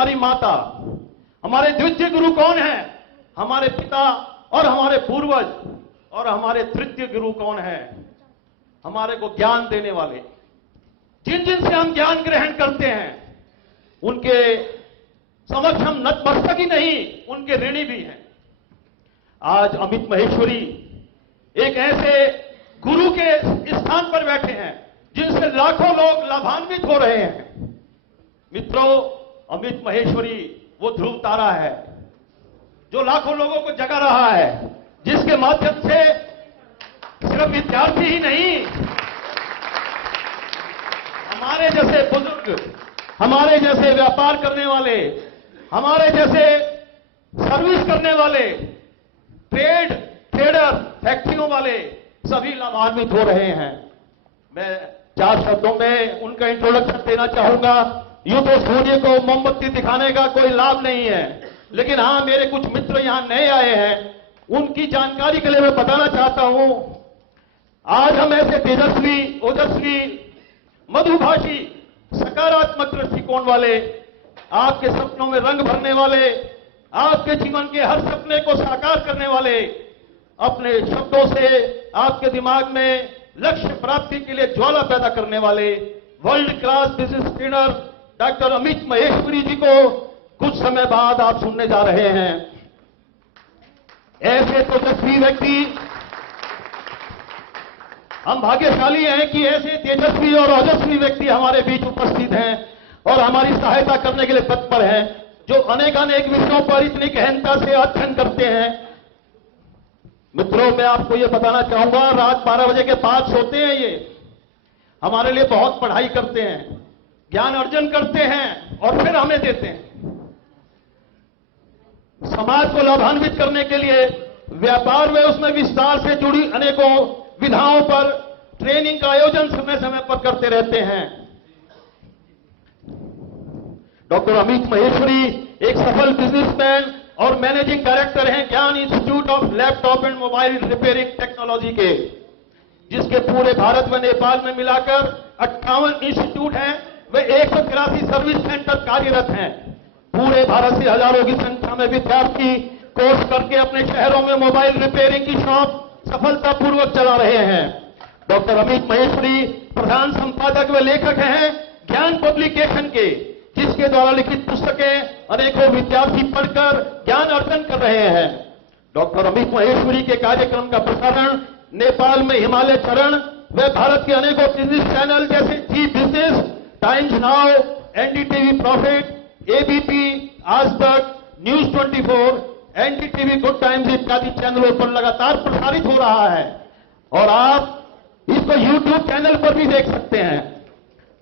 हमारी माता। हमारे द्वितीय गुरु कौन है? हमारे पिता और हमारे पूर्वज। और हमारे तृतीय गुरु कौन है? हमारे को ज्ञान देने वाले। जिन जिन से हम ज्ञान ग्रहण करते हैं उनके समक्ष हम नतमस्तक ही नहीं, उनके ऋणी भी हैं। आज अमित महेश्वरी एक ऐसे गुरु के स्थान पर बैठे हैं जिनसे लाखों लोग लाभान्वित हो रहे हैं। मित्रों, अमित महेश्वरी वो ध्रुव तारा है जो लाखों लोगों को जगा रहा है, जिसके माध्यम से सिर्फ विद्यार्थी ही नहीं, हमारे जैसे बुजुर्ग, हमारे जैसे व्यापार करने वाले, हमारे जैसे सर्विस करने वाले, ट्रेडर, फैक्ट्रियों वाले सभी लाभान्वित हो रहे हैं। मैं 4 शब्दों में उनका इंट्रोडक्शन देना चाहूंगा। यूं तो सूर्य को मोमबत्ती दिखाने का कोई लाभ नहीं है, लेकिन हां, मेरे कुछ मित्र यहां नए आए हैं, उनकी जानकारी के लिए मैं बताना चाहता हूं। आज हम ऐसे तेजस्वी, ओजस्वी, मधुभाषी, सकारात्मक दृष्टिकोण वाले, आपके सपनों में रंग भरने वाले, आपके जीवन के हर सपने को साकार करने वाले, अपने शब्दों से आपके दिमाग में लक्ष्य प्राप्ति के लिए ज्वाला पैदा करने वाले world class business trainer doctor Amit Maheshwari ji को कुछ समय बाद आप सुनने जा रहे हैं। ऐसे तेजस्वी व्यक्ति, हम भाग्यशाली हैं कि ऐसे तेजस्वी और ओजस्वी व्यक्ति हमारे बीच उपस्थित हैं और हमारी सहायता करने के लिए तत्पर हैं, जो अनेक विषयों पर इतनी गहनता से अध्ययन करते हैं। मित्रों, मैं आपको यह बताना चाहूंगा, रात 12 बजे के बाद सोते हैं ये, हमारे लिए बहुत पढ़ाई करते हैं, ज्ञान अर्जन करते हैं और फिर हमें देते हैं। समाज को लाभान्वित करने के लिए व्यापार में उसमें विस्तार से जुड़ी अनेकों विधाओं पर ट्रेनिंग का आयोजन समय समय पर करते रहते हैं। डॉक्टर अमित महेश्वरी एक सफल बिजनेसमैन और मैनेजिंग डायरेक्टर हैं ज्ञान institute of laptop and mobile repairing technology के, जिसके पूरे भारत व नेपाल में मिलाकर 58 इंस्टीट्यूट हैं। वे 183 सर्विस सेंटर कार्यरत हैं। पूरे भारत से हजारों की संख्या में विद्यार्थी कोर्स करके अपने शहरों में मोबाइल रिपेयरिंग की शॉप सफलतापूर्वक चला रहे हैं। डॉक्टर अमित महेश्वरी प्रधान संपादक व लेखक हैं ज्ञान पब्लिकेशन के, जिसके द्वारा लिखित पुस्तकें अनेकों विद्यार्थी पढ़कर ज्ञान अर्जन कर रहे हैं। डॉक्टर अमित महेश्वरी के कार्यक्रम का प्रसारण नेपाल में हिमालय चरण व भारत के अनेकों बिजनेस चैनल जैसे Zee Business, Times Now, NDTV Profit, ABP, Aaj Tak, news 24, NDTV good times इत्यादि चैनलों पर लगातार प्रसारित हो रहा है और आप इसको यूट्यूब चैनल पर भी देख सकते हैं।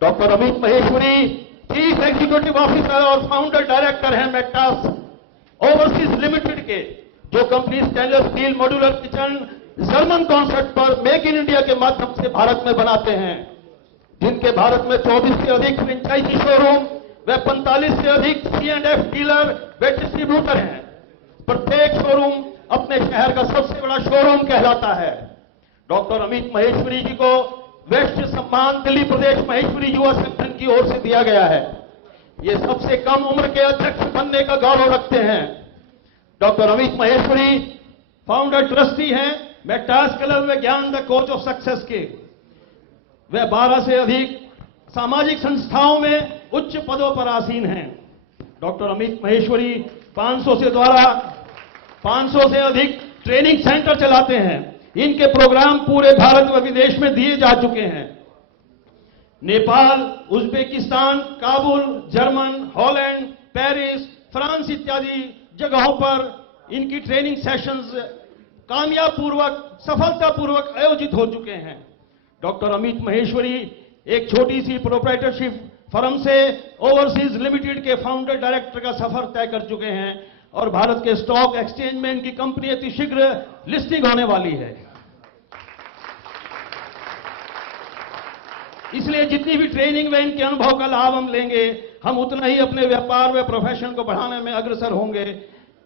Doctor Amit Maheshwari chief executive officer और फाउंडर डायरेक्टर हैं मेटास ओवरसीज लिमिटेड के, जो company stainless steel modular kitchen German concept पर मेक इन इंडिया के माध्यम से भारत में बनाते हैं, जिनके भारत में 24 से अधिक फ्रेंचाइजी शोरूम व 45 से अधिक C&F डीलर व डिस्ट्रीब्यूटर हैं। प्रत्येक शोरूम अपने शहर का सबसे बड़ा शोरूम कहलाता है। डॉक्टर अमित महेश्वरी जी को वेस्ट सम्मान दिल्ली प्रदेश महेश्वरी युवा संगठन की ओर से दिया गया है। ये सबसे कम उम्र के अध्यक्ष बनने का गौरव रखते हैं। Doctor Amit Maheshwari founder trustee हैं मेटास क्लब में ज्ञान द कोच ऑफ सक्सेस के। वे 12 से अधिक सामाजिक संस्थाओं में उच्च पदों पर आसीन हैं। डॉक्टर अमित महेश्वरी 500 से अधिक ट्रेनिंग सेंटर चलाते हैं। इनके प्रोग्राम पूरे भारत व विदेश में दिए जा चुके हैं। Nepal, Uzbekistan, Kabul, German, Holland, Paris, France इत्यादि जगहों पर इनकी ट्रेनिंग सेशंस कामयाबपूर्वक, सफलतापूर्वक आयोजित हो चुके हैं। डॉक्टर अमित महेश्वरी एक छोटी सी प्रोप्राइटरशिप फर्म से ओवरसीज लिमिटेड के फाउंडर डायरेक्टर का सफर तय कर चुके हैं और भारत के स्टॉक एक्सचेंज में इनकी कंपनी अति शीघ्र लिस्टिंग होने वाली है। इसलिए जितनी भी ट्रेनिंग व इनके अनुभव का लाभ हम लेंगे, हम उतना ही अपने व्यापार व प्रोफेशन को बढ़ाने में अग्रसर होंगे।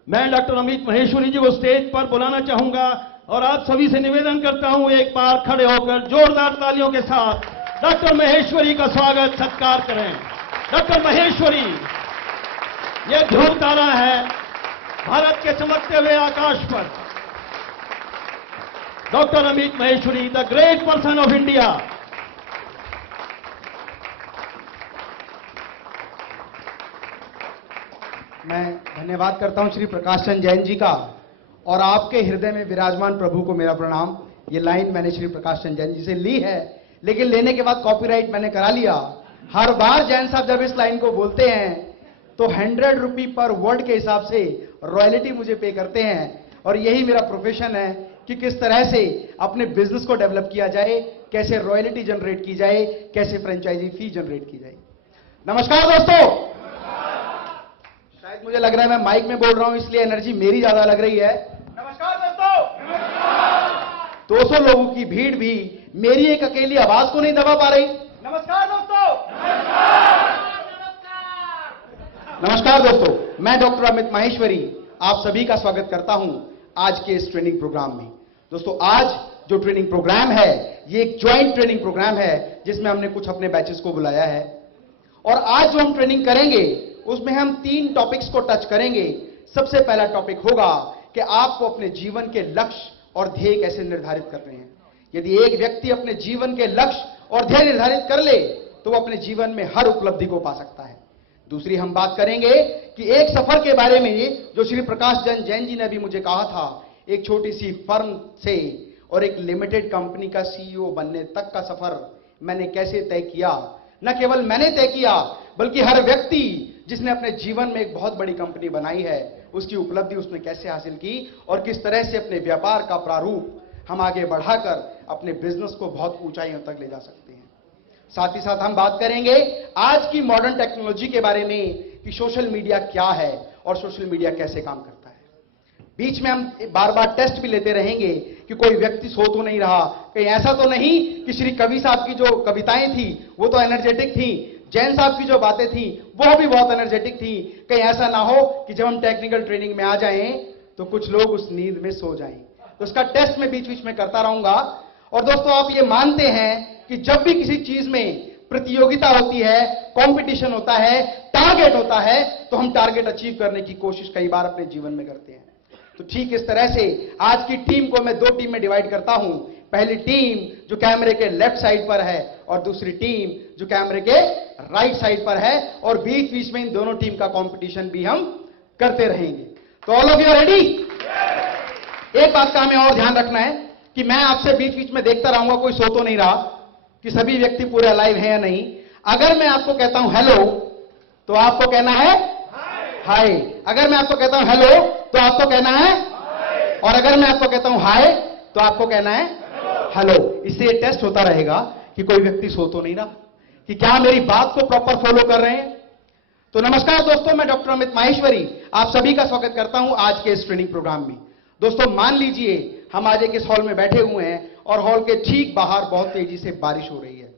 मैं डॉक्टर अमित महेश्वरी जी को स्टेज पर बुलाना चाहूंगा और आप सभी से निवेदन करता हूं, एक बार खड़े होकर जोरदार तालियों के साथ डॉक्टर महेश्वरी का स्वागत सत्कार करें। डॉक्टर महेश्वरी। ये ध्रुव तारा है भारत के चमकते हुए आकाश पर। Doctor Amit Maheshwari, the great person of India. मैं धन्यवाद करता हूं श्री प्रकाश चंद जैन जी का, और आपके हृदय में विराजमान प्रभु को मेरा प्रणाम। ये लाइन मैंने श्री प्रकाश चंद जैन जी से ली है, लेकिन लेने के बाद कॉपीराइट मैंने करा लिया। हर बार जैन साहब जब इस लाइन को बोलते हैं तो 100 रुपी पर वर्ड के हिसाब से रॉयल्टी मुझे पे करते हैं, और यही मेरा प्रोफेशन है कि किस तरह से अपने बिजनेस को डेवलप किया जाए, कैसे रॉयल्टी जनरेट की जाए, कैसे फ्रेंचाइजी फी जनरेट की जाए। नमस्कार दोस्तों। शायद मुझे लग रहा है मैं माइक में बोल रहा हूं, इसलिए एनर्जी मेरी ज्यादा लग रही है। नमस्कार दोस्तों। 200 लोगों की भीड़ भी मेरी एक अकेली आवाज को नहीं दबा पा रही। नमस्कार दोस्तों। नमस्कार दोस्तों, मैं डॉक्टर अमित माहेश्वरी आप सभी का स्वागत करता हूं आज के इस ट्रेनिंग प्रोग्राम में। दोस्तों, आज जो ट्रेनिंग प्रोग्राम है ये एक ज्वाइंट ट्रेनिंग प्रोग्राम है, जिसमें हमने कुछ अपने बैचेस को बुलाया है, और आज जो हम ट्रेनिंग करेंगे उसमें हम 3 टॉपिक्स को टच करेंगे। सबसे पहला टॉपिक होगा कि आपको अपने जीवन के लक्ष्य और ध्येय कैसे निर्धारित करने हैं। यदि एक व्यक्ति अपने जीवन के लक्ष्य और ध्येय निर्धारित कर ले तो वो अपने जीवन में हर उपलब्धि को पा सकता है। दूसरी हम बात करेंगे कि एक सफर के बारे में, जो श्री प्रकाश चंद जैन जी ने भी मुझे कहा था, एक छोटी सी फर्म से और एक लिमिटेड कंपनी का सीईओ बनने तक का सफर मैंने कैसे तय किया। न केवल मैंने तय किया बल्कि हर व्यक्ति जिसने अपने जीवन में एक बहुत बड़ी कंपनी बनाई है उसकी उपलब्धि उसने कैसे हासिल की, और किस तरह से अपने व्यापार का प्रारूप हम आगे बढ़ाकर अपने बिजनेस को बहुत ऊंचाइयों तक ले जा सकते हैं। साथ ही साथ हम बात करेंगे आज की मॉडर्न टेक्नोलॉजी के बारे में कि सोशल मीडिया क्या है और सोशल मीडिया कैसे काम करता है। बीच में हम बार बार टेस्ट भी लेते रहेंगे कि कोई व्यक्ति सो तो नहीं रहा, कहीं ऐसा तो नहीं कि श्री कवि साहब की जो कविताएं थी वो तो एनर्जेटिक थी, जैन साहब की जो बातें थी वो भी बहुत एनर्जेटिक थी, कहीं ऐसा ना हो कि जब हम टेक्निकल ट्रेनिंग में आ जाएं तो कुछ लोग उस नींद में सो जाएं। तो उसका टेस्ट मैं बीच बीच में करता रहूंगा। और दोस्तों, आप ये मानते हैं कि जब भी किसी चीज में प्रतियोगिता होती है, कंपटीशन होता है, टारगेट होता है, तो हम टारगेट अचीव करने की कोशिश कई बार अपने जीवन में करते हैं। तो ठीक इस तरह से आज की टीम को मैं 2 टीम में डिवाइड करता हूं। पहली टीम जो कैमरे के लेफ्ट साइड पर है और दूसरी टीम जो कैमरे के राइट साइड पर है, और बीच बीच में इन दोनों टीम का कंपटीशन भी हम करते रहेंगे। तो all of you are ready? एक बात का हमें और ध्यान रखना है कि मैं आपसे बीच बीच में देखता रहूंगा कोई सो तो नहीं रहा, कि सभी व्यक्ति पूरे अलाइव हैं या नहीं। अगर मैं आपको कहता हूं हेलो तो आपको कहना है हाय। अगर मैं आपको कहता हूं हेलो तो आपको कहना है, और अगर मैं आपको कहता हूं हाय तो आपको कहना है हेलो। इससे ये टेस्ट होता रहेगा कि कोई व्यक्ति सो तो नहीं रहा, कि क्या मेरी बात को प्रॉपर फॉलो कर रहे हैं। तो नमस्कार दोस्तों, मैं डॉक्टर अमित माहेश्वरी आप सभी का स्वागत करता हूं आज के इस ट्रेनिंग प्रोग्राम में। दोस्तों, मान लीजिए हम आज एक इस हॉल में बैठे हुए हैं और हॉल के ठीक बाहर बहुत तेजी से बारिश हो रही है,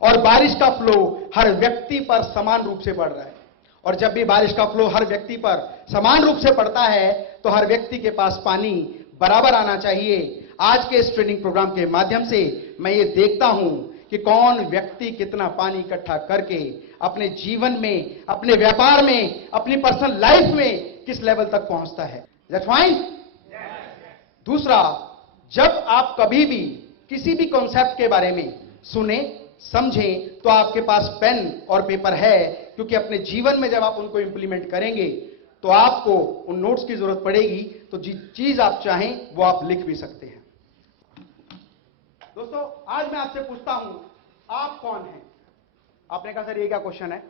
और बारिश का फ्लो हर व्यक्ति पर समान रूप से पड़ रहा है। और जब भी बारिश का फ्लो हर व्यक्ति पर समान रूप से पड़ता है तो हर व्यक्ति के पास पानी बराबर आना चाहिए। आज के इस ट्रेनिंग प्रोग्राम के माध्यम से मैं ये देखता हूं कि कौन व्यक्ति कितना पानी इकट्ठा करके अपने जीवन में, अपने व्यापार में, अपनी पर्सनल लाइफ में किस लेवल तक पहुंचता है। That's fine. दूसरा, जब आप कभी भी किसी भी कॉन्सेप्ट के बारे में सुने, समझें, तो आपके पास पेन और पेपर है, क्योंकि अपने जीवन में जब आप उनको इंप्लीमेंट करेंगे तो आपको उन नोट्स की जरूरत पड़ेगी। तो जिस चीज आप चाहें वो आप लिख भी सकते हैं। दोस्तों, आज मैं आपसे पूछता हूं, आप कौन हैं? आपने कहा सर ये क्या क्वेश्चन है,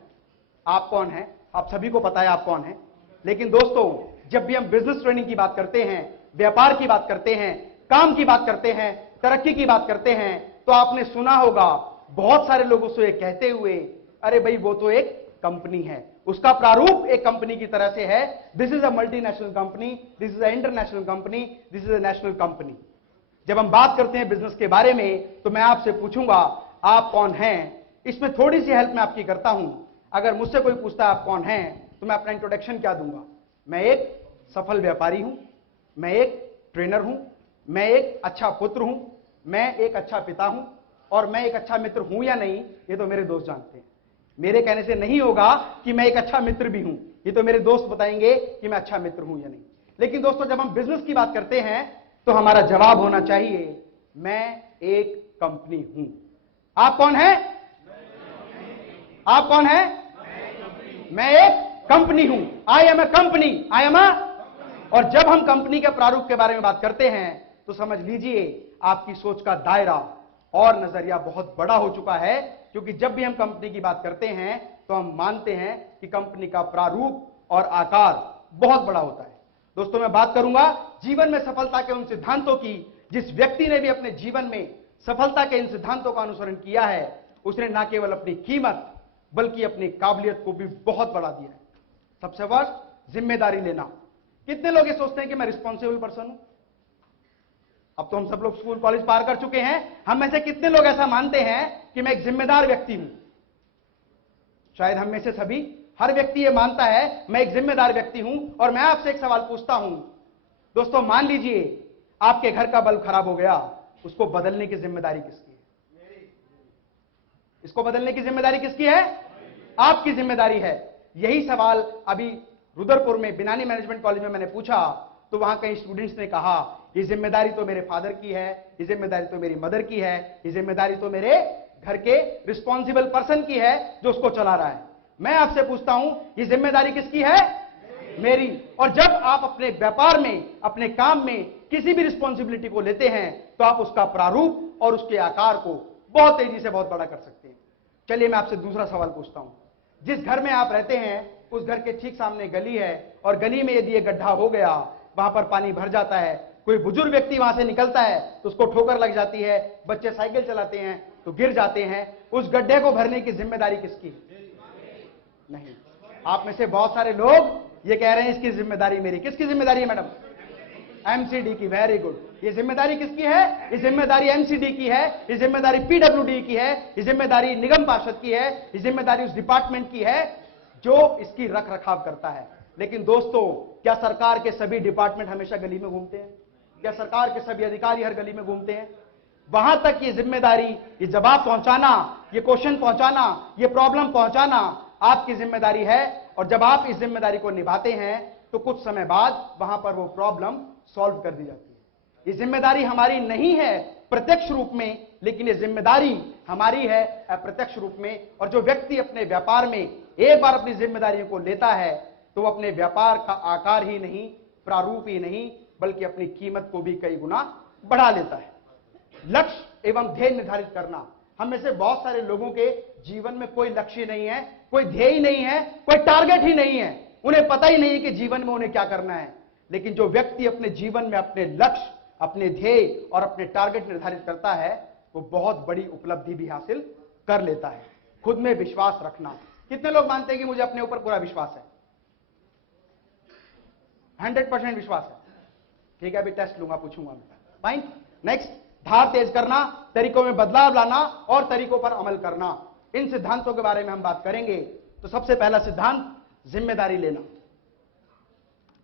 आप कौन हैं? आप सभी को पता है आप कौन हैं। लेकिन दोस्तों, जब भी हम बिजनेस ट्रेनिंग की बात करते हैं, व्यापार की बात करते हैं, काम की बात करते हैं, तरक्की की बात करते हैं, तो आपने सुना होगा बहुत सारे लोगों से ये कहते हुए, अरे भाई वो तो एक कंपनी है, उसका प्रारूप एक कंपनी की तरह से है। This is a multinational company, this is a international company, this is a national company. जब हम बात करते हैं बिजनेस के बारे में तो मैं आपसे पूछूंगा आप कौन हैं। इसमें थोड़ी सी हेल्प मैं आपकी करता हूं। अगर मुझसे कोई पूछता है आप कौन हैं तो मैं अपना इंट्रोडक्शन क्या दूंगा? मैं एक सफल व्यापारी हूं, मैं एक ट्रेनर हूं, मैं एक अच्छा पुत्र हूं, मैं एक अच्छा पिता हूं, और मैं एक अच्छा मित्र हूं या नहीं ये तो मेरे दोस्त जानते हैं। मेरे कहने से नहीं होगा कि मैं एक अच्छा मित्र भी हूं, ये तो मेरे दोस्त बताएंगे कि मैं अच्छा मित्र हूं या नहीं। लेकिन दोस्तों, जब हम बिजनेस की बात करते हैं तो हमारा जवाब होना चाहिए, मैं एक कंपनी हूं। आप कौन है? आप कौन है? मैं एक कंपनी हूं। I am a company, I am a. और जब हम कंपनी के प्रारूप के बारे में बात करते हैं तो समझ लीजिए आपकी सोच का दायरा और नजरिया बहुत बड़ा हो चुका है, क्योंकि जब भी हम कंपनी की बात करते हैं तो हम मानते हैं कि कंपनी का प्रारूप और आकार बहुत बड़ा होता है। दोस्तों, मैं बात करूंगा जीवन में सफलता के उन सिद्धांतों की जिस व्यक्ति ने भी अपने जीवन में सफलता के इन सिद्धांतों का अनुसरण किया है, उसने ना केवल अपनी कीमत बल्कि अपनी काबिलियत को भी बहुत बढ़ा दिया है। सबसे फर्स्ट, जिम्मेदारी लेना। कितने लोग ये सोचते हैं कि मैं रिस्पॉन्सिबल पर्सन हूं? अब तो हम सब लोग स्कूल कॉलेज पार कर चुके हैं, हम में से कितने लोग ऐसा मानते हैं कि मैं एक जिम्मेदार व्यक्ति हूं? शायद हम में से सभी, हर व्यक्ति ये मानता है मैं एक जिम्मेदार व्यक्ति हूं। और मैं आपसे एक सवाल पूछता हूं दोस्तों, मान लीजिए आपके घर का बल्ब खराब हो गया, उसको बदलने की जिम्मेदारी किसकी है? इसको बदलने की जिम्मेदारी किसकी है? आपकी जिम्मेदारी है। यही सवाल अभी रुद्रपुर में बिनानी मैनेजमेंट कॉलेज में मैंने पूछा तो वहां कई स्टूडेंट्स ने कहा ये जिम्मेदारी तो मेरे फादर की है, ये जिम्मेदारी तो मेरी मदर की है, ये जिम्मेदारी तो मेरे घर के रिस्पॉन्सिबल पर्सन की है जो उसको चला रहा है। मैं आपसे पूछता हूं ये जिम्मेदारी किसकी है? मेरी। और जब आप अपने व्यापार में, अपने काम में किसी भी रिस्पॉन्सिबिलिटी को लेते हैं तो आप उसका प्रारूप और उसके आकार को बहुत तेजी से बहुत बड़ा कर सकते हैं। चलिए मैं आपसे दूसरा सवाल पूछता हूं। जिस घर में आप रहते हैं उस घर के ठीक सामने गली है और गली में यदि एक गड्ढा हो गया, वहां पर पानी भर जाता है, कोई बुजुर्ग व्यक्ति वहां से निकलता है तो उसको ठोकर लग जाती है, बच्चे साइकिल चलाते हैं तो गिर जाते हैं, उस गड्ढे को भरने की जिम्मेदारी किसकी है? नहीं। आप में से बहुत सारे लोग ये कह रहे हैं इसकी जिम्मेदारी मेरी। किसकी जिम्मेदारी है मैडम? एमसीडी की। Very good. ये जिम्मेदारी किसकी है? ये जिम्मेदारी एमसीडी की है, ये जिम्मेदारी पीडब्ल्यूडी की है, ये जिम्मेदारी निगम पार्षद की है, ये जिम्मेदारी उस डिपार्टमेंट की है जो इसकी रख रखाव करता है। लेकिन दोस्तों, क्या सरकार के सभी डिपार्टमेंट हमेशा गली में घूमते हैं? क्या सरकार के सभी अधिकारी हर गली में घूमते हैं? वहां तक ये जिम्मेदारी, ये जवाब पहुंचाना, ये क्वेश्चन पहुंचाना, ये प्रॉब्लम पहुंचाना आपकी जिम्मेदारी है। और जब आप इस जिम्मेदारी को निभाते हैं तो कुछ समय बाद वहां पर वो प्रॉब्लम सॉल्व कर दी जाती है। ये जिम्मेदारी हमारी नहीं है प्रत्यक्ष रूप में, लेकिन ये जिम्मेदारी हमारी है अप्रत्यक्ष रूप में। और जो व्यक्ति अपने व्यापार में एक बार अपनी जिम्मेदारियों को लेता है तो वो अपने व्यापार का आकार ही नहीं, प्रारूप ही नहीं, बल्कि अपनी कीमत को भी कई गुना बढ़ा लेता है। लक्ष्य एवं ध्येय निर्धारित करना। हम में से बहुत सारे लोगों के जीवन में कोई लक्ष्य नहीं है, कोई ध्येय नहीं है, कोई टारगेट ही नहीं है। उन्हें पता ही नहीं है कि जीवन में उन्हें क्या करना है। लेकिन जो व्यक्ति अपने जीवन में अपने लक्ष्य, अपने ध्येय और अपने टारगेट निर्धारित करता है वो बहुत बड़ी उपलब्धि भी हासिल कर लेता है। खुद में विश्वास रखना। कितने लोग मानते हैं कि मुझे अपने ऊपर पूरा विश्वास है? 100% विश्वास है। ठीक है, अभी टेस्ट लूंगा, पूछूंगा। फाइन। नेक्स्ट, धार तेज करना, तरीकों में बदलाव लाना और तरीकों पर अमल करना। इन सिद्धांतों के बारे में हम बात करेंगे। तो सबसे पहला सिद्धांत, जिम्मेदारी लेना।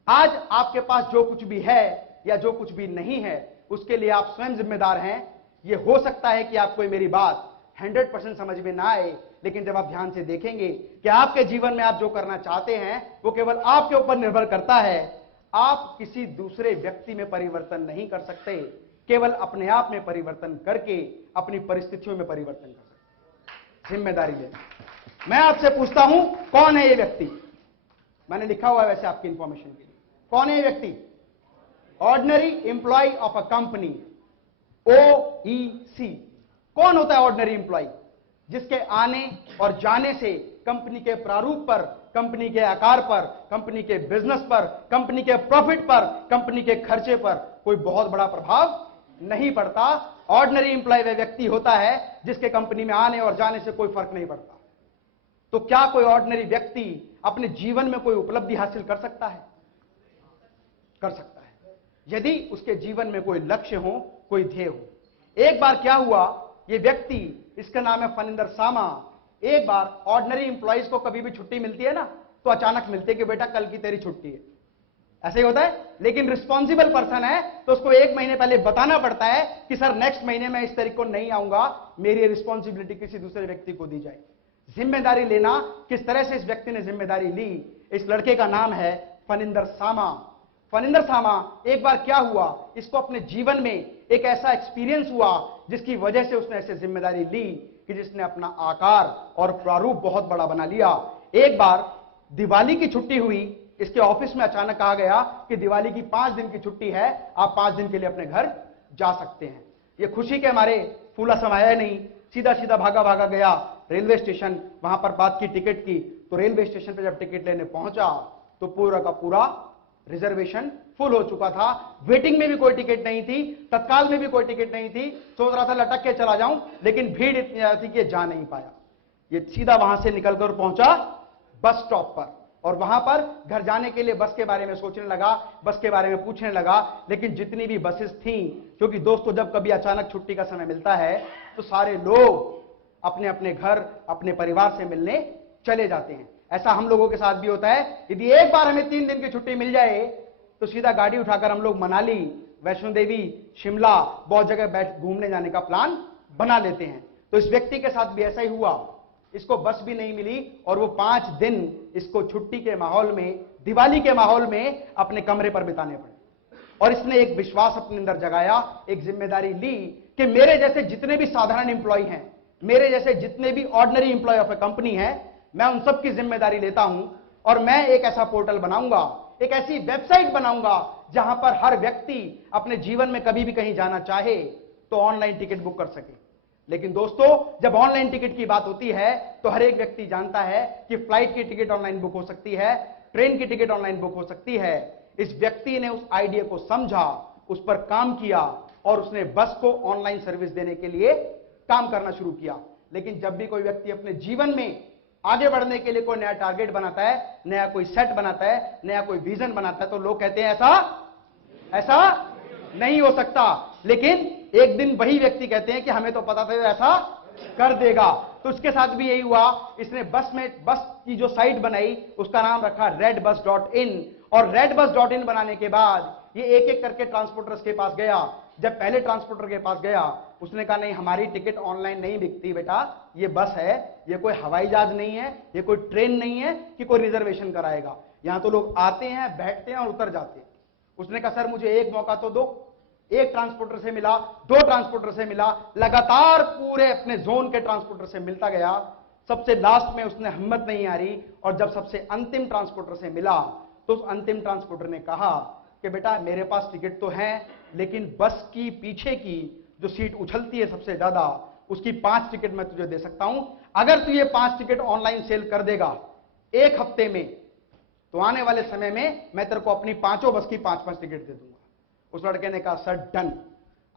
आज आपके पास जो कुछ भी है या जो कुछ भी नहीं है उसके लिए आप स्वयं जिम्मेदार हैं। यह हो सकता है कि आपको मेरी बात 100% समझ में ना आए, लेकिन जब आप ध्यान से देखेंगे कि आपके जीवन में आप जो करना चाहते हैं वो केवल आपके ऊपर निर्भर करता है। आप किसी दूसरे व्यक्ति में परिवर्तन नहीं कर सकते, केवल अपने आप में परिवर्तन करके अपनी परिस्थितियों में परिवर्तन कर सकते। जिम्मेदारी लेना। मैं आपसे पूछता हूं, कौन है ये व्यक्ति? मैंने लिखा हुआ है वैसे आपकी इंफॉर्मेशन के लिए। कौन है ये व्यक्ति? Ordinary employee of a company, OEC। कौन होता है ऑर्डिनरी एम्प्लॉय? जिसके आने और जाने से कंपनी के प्रारूप पर, कंपनी के आकार पर, कंपनी के बिजनेस पर, कंपनी के प्रॉफिट पर, कंपनी के खर्चे पर कोई बहुत बड़ा प्रभाव नहीं पड़ता। ऑर्डिनरी एम्प्लॉय वह व्यक्ति होता है जिसके कंपनी में आने और जाने से कोई फर्क नहीं पड़ता। तो क्या कोई ऑर्डिनरी व्यक्ति अपने जीवन में कोई उपलब्धि हासिल कर सकता है? कर सकता है, यदि उसके जीवन में कोई लक्ष्य हो, कोई ध्येय हो। एक बार क्या हुआ, ये व्यक्ति, इसका नाम है फनिंदर सामा। एक बार ऑर्डिनरी एम्प्लॉइज को कभी भी छुट्टी मिलती है ना तो अचानक मिलती है कि बेटा कल की तेरी छुट्टी है, ऐसे ही होता है। लेकिन रिस्पॉन्सिबल पर्सन है तो उसको 1 महीने पहले बताना पड़ता है कि सर नेक्स्ट महीने में इस तारीख को नहीं आऊंगा, मेरी रिस्पॉन्सिबिलिटी किसी दूसरे व्यक्ति को दी जाए। जिम्मेदारी लेना, किस तरह से इस व्यक्ति ने जिम्मेदारी ली। इस लड़के का नाम है फनिंदर सामा। फनिंदर सामा, एक बार क्या हुआ, इसको अपने जीवन में एक ऐसा एक्सपीरियंस हुआ जिसकी वजह से उसने ऐसे जिम्मेदारी ली कि जिसने अपना आकार और प्रारूप बहुत बड़ा बना लिया। एक बार दिवाली की छुट्टी हुई, इसके ऑफिस में अचानक कहा गया कि दिवाली की 5 दिन की छुट्टी है, आप 5 दिन के लिए अपने घर जा सकते हैं। ये खुशी के हमारे फूला समाया नहीं, सीधा सीधा भागा भागा गया रेलवे स्टेशन, वहां पर बात की टिकट की। तो रेलवे स्टेशन पे जब टिकट लेने पहुंचा तो पूरा का पूरा रिजर्वेशन फुल हो चुका था। वेटिंग में भी कोई टिकट नहीं थी, तत्काल में भी कोई टिकट नहीं थी। सोच रहा था लटक के चला जाऊं, लेकिन भीड़ इतनी ज्यादा थी कि जा नहीं पाया। ये सीधा वहां से निकलकर पहुंचा बस स्टॉप पर, और वहां पर घर जाने के लिए बस के बारे में सोचने लगा, बस के बारे में पूछने लगा। लेकिन जितनी भी बसेस थी, क्योंकि दोस्तों जब कभी अचानक छुट्टी का समय मिलता है तो सारे लोग अपने अपने घर, अपने परिवार से मिलने चले जाते हैं। ऐसा हम लोगों के साथ भी होता है। यदि एक बार हमें 3 दिन की छुट्टी मिल जाए तो सीधा गाड़ी उठाकर हम लोग मनाली, वैष्णो देवी, शिमला, बहुत जगह बैठ घूमने जाने का प्लान बना लेते हैं। तो इस व्यक्ति के साथ भी ऐसा ही हुआ। इसको बस भी नहीं मिली और वो 5 दिन इसको छुट्टी के माहौल में, दिवाली के माहौल में अपने कमरे पर बिताने पड़े। और इसने एक विश्वास अपने अंदर जगाया, एक जिम्मेदारी ली कि मेरे जैसे जितने भी साधारण इंप्लॉय हैं, मेरे जैसे जितने भी ordinary employee of a company है, मैं उन सब की जिम्मेदारी लेता हूं और मैं एक ऐसा पोर्टल बनाऊंगा, एक ऐसी वेबसाइट बनाऊंगा जहां पर हर व्यक्ति अपने जीवन में कभी भी कहीं जाना चाहे तो ऑनलाइन टिकट बुक कर सके। लेकिन दोस्तों, जब ऑनलाइन टिकट की बात होती है तो हर एक व्यक्ति जानता है कि फ्लाइट की टिकट ऑनलाइन बुक हो सकती है, ट्रेन की टिकट ऑनलाइन बुक हो सकती है। इस व्यक्ति ने उस आइडिया को समझा, उस पर काम किया और उसने बस को ऑनलाइन सर्विस देने के लिए काम करना शुरू किया। लेकिन जब भी कोई व्यक्ति अपने जीवन में आगे बढ़ने के लिए कोई नया टारगेट बनाता है, नया कोई सेट बनाता है, नया कोई विजन बनाता है, तो लोग कहते हैं ऐसा नहीं हो सकता। लेकिन एक दिन वही व्यक्ति कहते हैं कि हमें तो पता था ऐसा कर देगा। तो उसके साथ भी यही हुआ। इसने बस की जो साइट बनाई उसका नाम रखा redbus.in, और redbus.in बनाने के बाद ये एक एक करके ट्रांसपोर्टर्स के पास गया। जब पहले ट्रांसपोर्टर के पास गया, उसने कहा नहीं, हमारी टिकट ऑनलाइन नहीं बिकती बेटा, ये बस है, ये कोई हवाई जहाज नहीं है, ये कोई ट्रेन नहीं है कि कोई रिजर्वेशन कराएगा। यहां तो लोग आते हैं, बैठते हैं और उतर जाते हैं। उसने कहा सर मुझे एक मौका तो दो। एक ट्रांसपोर्टर से मिला, 2 ट्रांसपोर्टर से मिला, लगातार पूरे अपने जोन के ट्रांसपोर्टर से मिलता गया। सबसे लास्ट में उसने हिम्मत नहीं हारी और जब सबसे अंतिम ट्रांसपोर्टर से मिला तो उस अंतिम ट्रांसपोर्टर ने कहा कि बेटा मेरे पास टिकट तो है, लेकिन बस की पीछे की जो सीट उछलती है सबसे ज्यादा, उसकी 5 टिकट मैं तुझे दे सकता हूं। अगर तू ये 5 टिकट ऑनलाइन सेल कर देगा 1 हफ्ते में, तो आने वाले समय में मैं तेरे को अपनी 5 बस की 5-5 टिकट दे दूंगा। उस लड़के ने कहा sir done,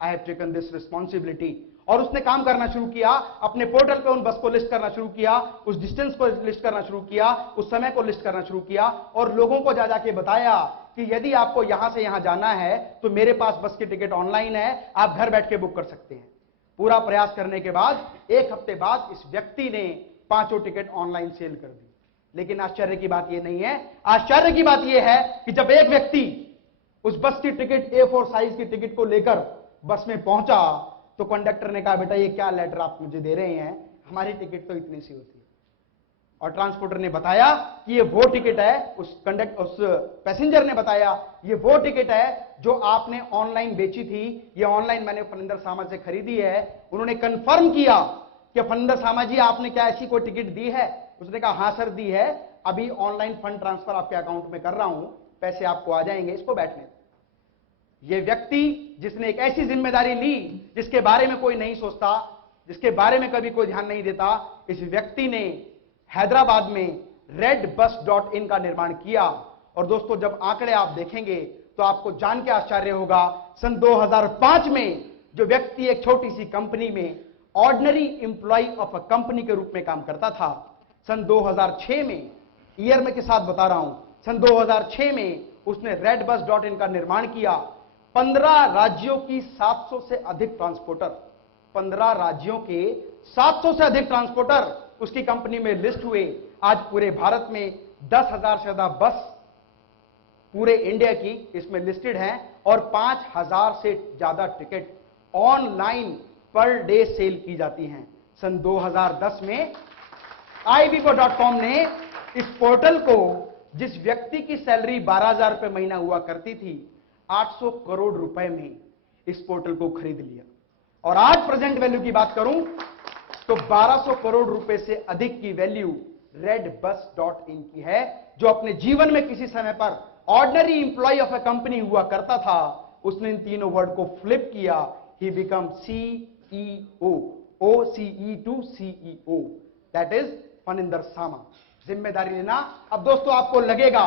I have taken this responsibility. और उसने काम करना शुरू किया, अपने पोर्टल पे उन बस को लिस्ट करना शुरू किया, उस डिस्टेंस को लिस्ट करना शुरू किया, उस समय को लिस्ट करना शुरू किया और लोगों को जा जाके बताया कि यदि आपको यहां से यहां जाना है तो मेरे पास बस की टिकट ऑनलाइन है, आप घर बैठ के बुक कर सकते हैं। पूरा प्रयास करने के बाद 1 हफ्ते बाद इस व्यक्ति ने 5 टिकट ऑनलाइन सेल कर दी। लेकिन आश्चर्य की बात यह नहीं है, आश्चर्य की बात यह है कि जब एक व्यक्ति उस बस की टिकट A4 साइज की टिकट को लेकर बस में पहुंचा तो कंडक्टर ने कहा बेटा ये क्या लेटर आप मुझे दे रहे हैं, हमारी टिकट तो इतनी सी होती है। और ट्रांसपोर्टर ने बताया कि ये वो टिकट है, उस पैसेंजर ने बताया ये वो टिकट है जो आपने ऑनलाइन बेची थी, ये ऑनलाइन मैंने फनिंदर सामा से खरीदी है। उन्होंने कंफर्म किया कि फनिंदर सामा जी आपने क्या ऐसी कोई टिकट दी है? उसने कहा हां सर दी है, अभी ऑनलाइन फंड ट्रांसफर आपके अकाउंट में कर रहा हूं, पैसे आपको आ जाएंगे, इसको बैठने। ये व्यक्ति जिसने एक ऐसी जिम्मेदारी ली जिसके बारे में कोई नहीं सोचता, जिसके बारे में कभी कोई ध्यान नहीं देता, इस व्यक्ति ने हैदराबाद में redbus.in का निर्माण किया। और दोस्तों जब आंकड़े आप देखेंगे तो आपको जान के आश्चर्य होगा, सन 2005 में जो व्यक्ति एक छोटी सी कंपनी में ordinary employee of a company के रूप में काम करता था, सन 2006 में, ईयर में के साथ बता रहा हूं, सन 2006 में उसने redbus.in का निर्माण किया। 15 राज्यों की 700 से अधिक ट्रांसपोर्टर, 15 राज्यों के 700 से अधिक ट्रांसपोर्टर उसकी कंपनी में लिस्ट हुए। आज पूरे भारत में 10,000 से ज्यादा बस पूरे इंडिया की इसमें लिस्टेड हैं और 5,000 से ज्यादा ticket online per day sale की जाती हैं। सन 2010 में ivigo.com ने इस पोर्टल को जिस व्यक्ति की सैलरी 12,000 रुपए महीना हुआ करती थी, 800 करोड़ रुपए में इस पोर्टल को खरीद लिया। और आज प्रेजेंट वैल्यू की बात करूं तो 1200 करोड़ रुपए से अधिक की वैल्यू redbus.in की है, जो अपने जीवन में किसी समय पर ordinary employee of a company हुआ करता था, उसने इन तीनों वर्ड को फ्लिप किया, he become CEO, OCE to CEO, that is Phanindra Sama. जिम्मेदारी लेना। अब दोस्तों आपको लगेगा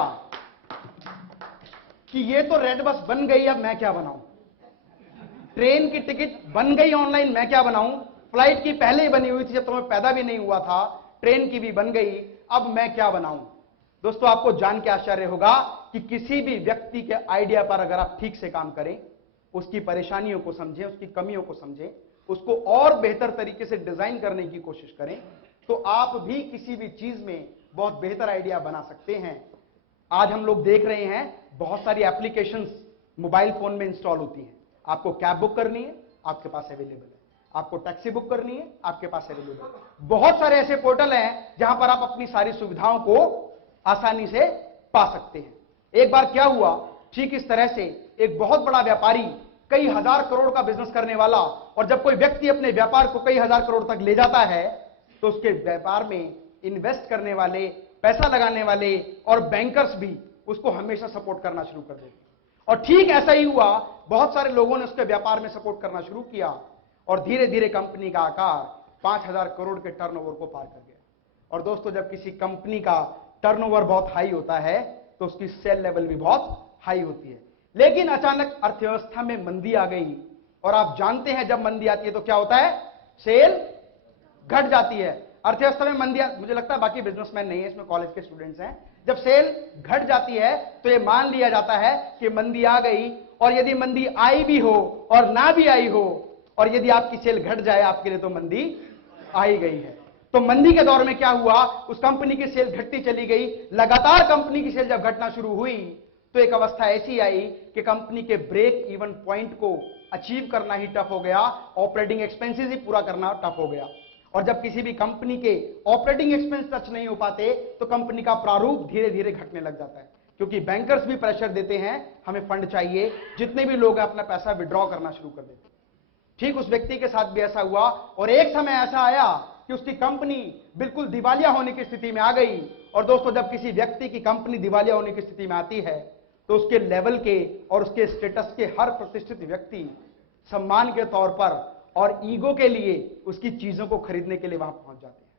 कि ये तो रेड बस बन गई, अब मैं क्या बनाऊं? ट्रेन की टिकट बन गई ऑनलाइन, मैं क्या बनाऊं? फ्लाइट की पहले ही बनी हुई थी, जब तो मैं पैदा भी नहीं हुआ था, ट्रेन की भी बन गई, अब मैं क्या बनाऊं? दोस्तों आपको जान के आश्चर्य होगा कि किसी भी व्यक्ति के आइडिया पर अगर आप ठीक से काम करें, उसकी परेशानियों को समझें, उसकी कमियों को समझें, उसको और बेहतर तरीके से डिजाइन करने की कोशिश करें, तो आप भी किसी भी चीज में बहुत बेहतर आइडिया बना सकते हैं। आज हम लोग देख रहे हैं बहुत सारी एप्लीकेशंस मोबाइल फोन में इंस्टॉल होती हैं। आपको कैब बुक करनी है, आपके पास अवेलेबल है। आपको टैक्सी बुक करनी है, आपके पास अवेलेबल है। बहुत सारे ऐसे पोर्टल हैं जहां पर आप अपनी सारी सुविधाओं को आसानी से पा सकते हैं। एक बार क्या हुआ, ठीक इस तरह से एक बहुत बड़ा व्यापारी, कई हजार करोड़ का बिजनेस करने वाला, और जब कोई व्यक्ति अपने व्यापार को कई हजार करोड़ तक ले जाता है, तो उसके व्यापार में इन्वेस्ट करने वाले, पैसा लगाने वाले और बैंकर्स भी उसको हमेशा सपोर्ट करना शुरू कर देते। और ठीक ऐसा ही हुआ, बहुत सारे लोगों ने उसके व्यापार में सपोर्ट करना शुरू किया, और धीरे धीरे कंपनी का आकार 5,000 करोड़ के टर्नओवर को पार कर गया। और दोस्तों जब किसी कंपनी का टर्नओवर बहुत हाई होता है, तो उसकी सेल लेवल भी बहुत हाई होती है। लेकिन अचानक अर्थव्यवस्था में मंदी आ गई, और आप जानते हैं जब मंदी आती है तो क्या होता है? सेल घट जाती है। अर्थव्यवस्था में मंदी, मुझे लगता है बाकी बिजनेसमैन नहीं है, इसमें कॉलेज के स्टूडेंट्स हैं। जब सेल घट जाती है तो यह मान लिया जाता है कि मंदी आ गई, और यदि मंदी आई भी हो और ना भी आई हो, और यदि आपकी सेल घट जाए, आपके लिए तो मंदी आ ही गई है। तो मंदी के दौर में क्या हुआ, उस कंपनी की सेल घटती चली गई। लगातार कंपनी की सेल जब घटना शुरू हुई, तो एक अवस्था ऐसी आई कि कंपनी के ब्रेक इवन पॉइंट को अचीव करना ही टफ हो गया, ऑपरेटिंग एक्सपेंसेस ही पूरा करना टफ हो गया। और जब किसी भी कंपनी के ऑपरेटिंग एक्सपेंस टच नहीं हो पाते, तो कंपनी का प्रारूप धीरे धीरे घटने लग जाता है, क्योंकि बैंकर्स भी प्रेशर देते हैं, हमें फंड चाहिए। जितने भी लोग अपना पैसा विड्रॉ करना शुरू कर देते हैं। ठीक उस व्यक्ति के साथ भी ऐसा हुआ, और एक समय ऐसा आया कि उसकी कंपनी बिल्कुल दिवालिया होने की स्थिति में आ गई। और दोस्तों जब किसी व्यक्ति की कंपनी दिवालिया होने की स्थिति में आती है, तो उसके लेवल के और उसके स्टेटस के हर प्रतिष्ठित व्यक्ति सम्मान के तौर पर और ईगो के लिए उसकी चीजों को खरीदने के लिए वहां पहुंच जाते हैं।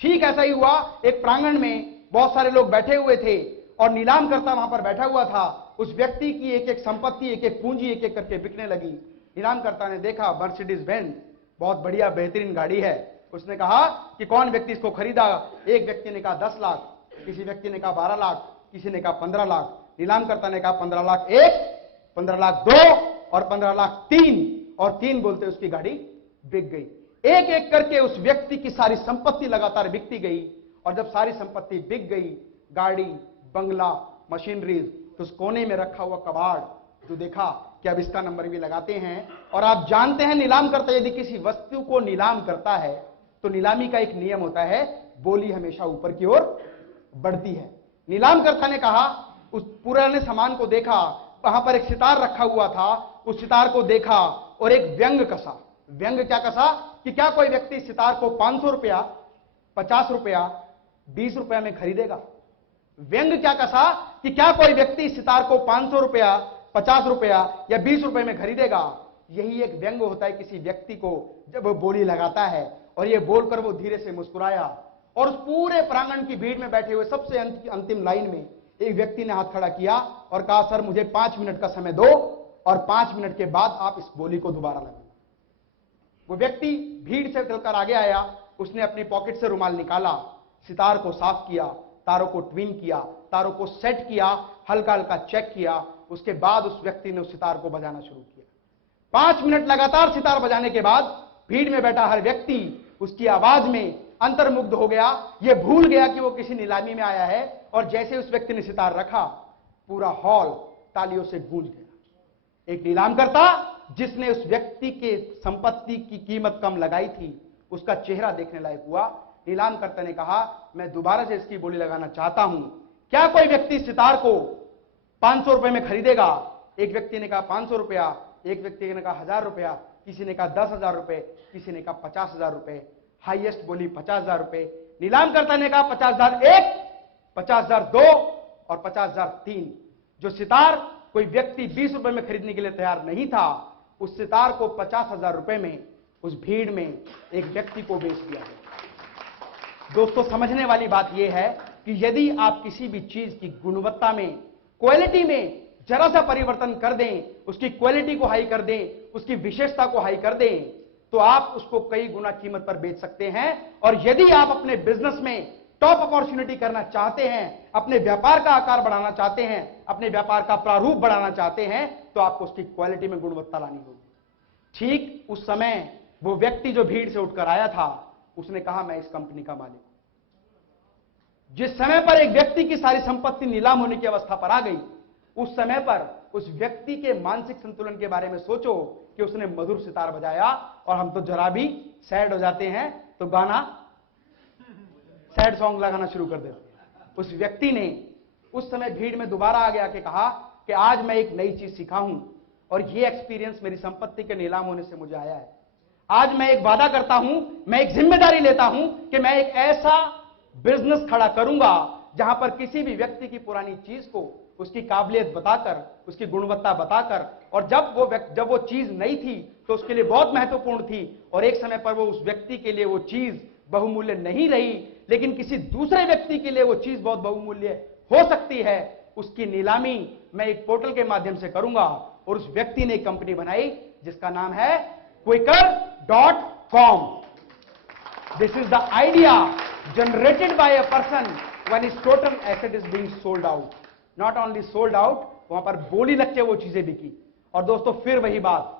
ठीक ऐसा ही हुआ, एक प्रांगण में बहुत सारे लोग बैठे हुए थे, और नीलामकर्ता वहां पर बैठा हुआ था। उस व्यक्ति की एक एक संपत्ति, एक एक पूंजी एक एक करके बिकने लगी। नीलामकर्ता ने देखा मर्सिडीज बेंज बहुत बढ़िया बेहतरीन गाड़ी है। उसने कहा कि कौन व्यक्ति इसको खरीदा? एक व्यक्ति ने कहा 10 लाख, किसी व्यक्ति ने कहा 12 लाख, किसी ने कहा 15 लाख। नीलामकर्ता ने कहा 15 लाख 1, 15 लाख 2 और 15 लाख 3, और 3 बोलते उसकी गाड़ी बिक गई। एक एक करके उस व्यक्ति की सारी संपत्ति लगातार बिकती गई। और जब सारी संपत्ति बिक गई, गाड़ी, बंगला, मशीनरीज, तो उस कोने में रखा हुआ कबाड़ जो देखा कि अब इसका नंबर भी लगाते हैं। और आप जानते हैं नीलाम करता यदि किसी वस्तु को नीलाम करता है, तो नीलामी का एक नियम होता है, बोली हमेशा ऊपर की ओर बढ़ती है। नीलामकर्ता ने कहा, उस पुराने सामान को देखा, वहां पर एक सितार रखा हुआ था, उस सितार को देखा और एक व्यंग कसा। व्यंग क्या कसा कि क्या कोई व्यक्ति सितार को 500 रुपया, 50 रुपया, 20 रुपया में खरीदेगा? व्यंग क्या कसा कि क्या कोई व्यक्ति सितार को 500 रुपया, 50 रुपया या 20 रुपए में खरीदेगा? यही एक व्यंग होता है किसी व्यक्ति को जब वो बोली लगाता है। और ये बोलकर वो धीरे से मुस्कुराया, और उस पूरे प्रांगण की भीड़ में बैठे हुए सबसे अंतिम लाइन में एक व्यक्ति ने हाथ खड़ा किया और कहा, सर मुझे 5 मिनट का समय दो, और 5 मिनट के बाद आप इस बोली को दोबारा लगाना। वो व्यक्ति भीड़ से चलकर आगे आया, उसने अपनी पॉकेट से रुमाल निकाला, सितार को साफ किया, तारों को ट्विन किया, तारों को सेट किया, हल्का हल्का चेक किया। उसके बाद उस व्यक्ति ने उस सितार को बजाना शुरू किया। 5 मिनट लगातार सितार बजाने के बाद भीड़ में बैठा हर व्यक्ति उसकी आवाज में अंतर्मुग्ध हो गया। यह भूल गया कि वो किसी नीलामी में आया है, और जैसे उस व्यक्ति ने सितार रखा, पूरा हॉल तालियों से गूंज गया। एक नीलामकर्ता जिसने उस व्यक्ति के संपत्ति की कीमत कम लगाई थी, उसका चेहरा देखने लायक हुआ। नीलामकर्ता ने कहा, मैं दोबारा से इसकी बोली लगाना चाहता हूं, क्या कोई व्यक्ति सितार को 500 रुपए में खरीदेगा? एक व्यक्ति ने कहा 500 रुपया, एक व्यक्ति ने कहा 1000 रुपया, किसी ने कहा 10,000 रुपए, किसी ने कहा 50,000 रुपए, हाईएस्ट बोली 50,000 रुपए। नीलामकर्ता ने कहा 50,001, 50,002 और 50,003। जो सितार कोई व्यक्ति 20 रुपए में खरीदने के लिए तैयार नहीं था, उस सितार को 50,000 रुपए में उस भीड़ में एक व्यक्ति को बेच दिया गया। दोस्तों, समझने वाली बात यह है कि यदि आप किसी भी चीज की गुणवत्ता में, क्वालिटी में जरा सा परिवर्तन कर दें, उसकी क्वालिटी को हाई कर दें, उसकी विशेषता को हाई कर दें, तो आप उसको कई गुना कीमत पर बेच सकते हैं। और यदि आप अपने बिजनेस में टॉप अपॉर्चुनिटी करना चाहते हैं, अपने व्यापार का आकार बढ़ाना चाहते हैं, अपने व्यापार का प्रारूप बढ़ाना चाहते हैं, तो आपको उसकी क्वालिटी में गुणवत्ता लानी होगी। ठीक उस समय वो व्यक्ति जो भीड़ से उठकर आया था, उसने कहा मैं इस कंपनी का मालिक हूं। जिस समय पर एक व्यक्ति की सारी संपत्ति नीलाम होने की अवस्था पर आ गई, उस समय पर उस व्यक्ति के मानसिक संतुलन के बारे में सोचो कि उसने मधुर सितार बजाया। और हम तो जरा भी सैड हो जाते हैं तो गाना, सैड सॉन्ग लगाना शुरू कर देते हैं। उस व्यक्ति ने उस समय भीड़ में दोबारा आ गया कि कहा कि आज मैं एक नई चीज सीखा हूं और ये एक्सपीरियंस मेरी संपत्ति के नीलाम होने से मुझे आया है। आज मैं एक वादा करता हूं, मैं एक जिम्मेदारी लेता हूं कि मैं एक ऐसा बिजनेस खड़ा करूंगा जहां पर किसी भी व्यक्ति की पुरानी चीज को उसकी काबिलियत बताकर, उसकी गुणवत्ता बताकर, और जब वो चीज नई थी तो उसके लिए बहुत महत्वपूर्ण थी, और एक समय पर वो उस व्यक्ति के लिए वो चीज बहुमूल्य नहीं रही, लेकिन किसी दूसरे व्यक्ति के लिए वो चीज बहुत बहुमूल्य हो सकती है, उसकी नीलामी मैं एक पोर्टल के माध्यम से करूंगा। और उस व्यक्ति ने एक कंपनी बनाई जिसका नाम है Quikr.com। This is the idea generated by a person when his total asset is being sold out. Not only sold out, वहां पर बोली लग के वो चीजें बिकी। और दोस्तों, फिर वही बात,